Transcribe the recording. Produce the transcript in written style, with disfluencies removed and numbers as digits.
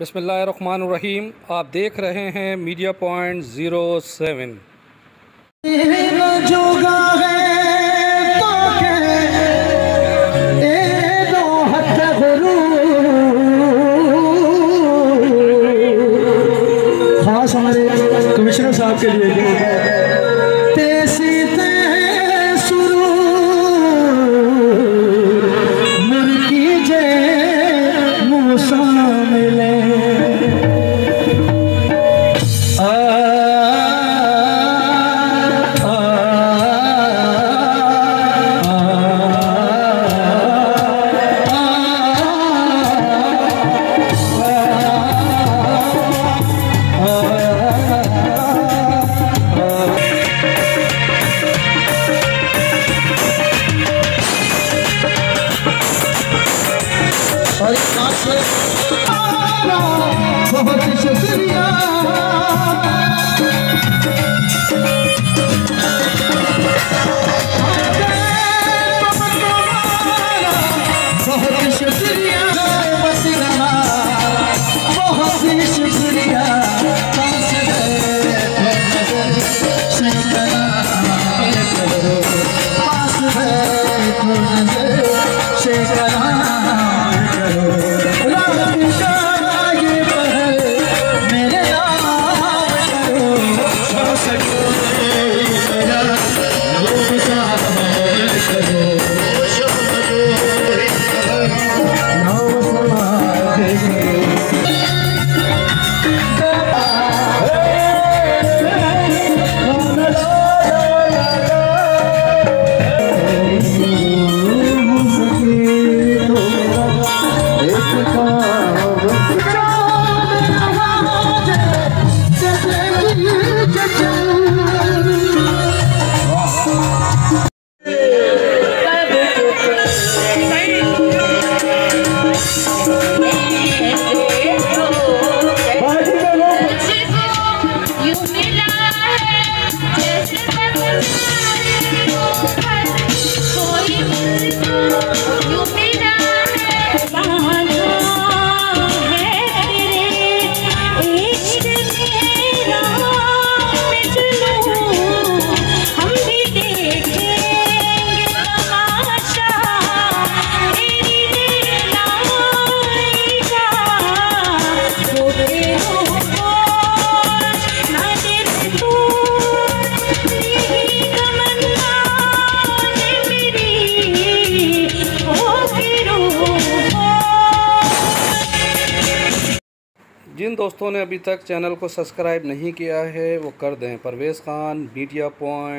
बिस्मिल्लाहिर्रहमानिर्रहीम। आप देख रहे हैं मीडिया पॉइंट 07। खास हमारे कमिश्नर साहब के लिए बहुत शुक्रिया। बहुत शुक्रिया बहुत शुक्रिया। जिन दोस्तों ने अभी तक चैनल को सब्सक्राइब नहीं किया है वो कर दें। Parvez Khan, media point.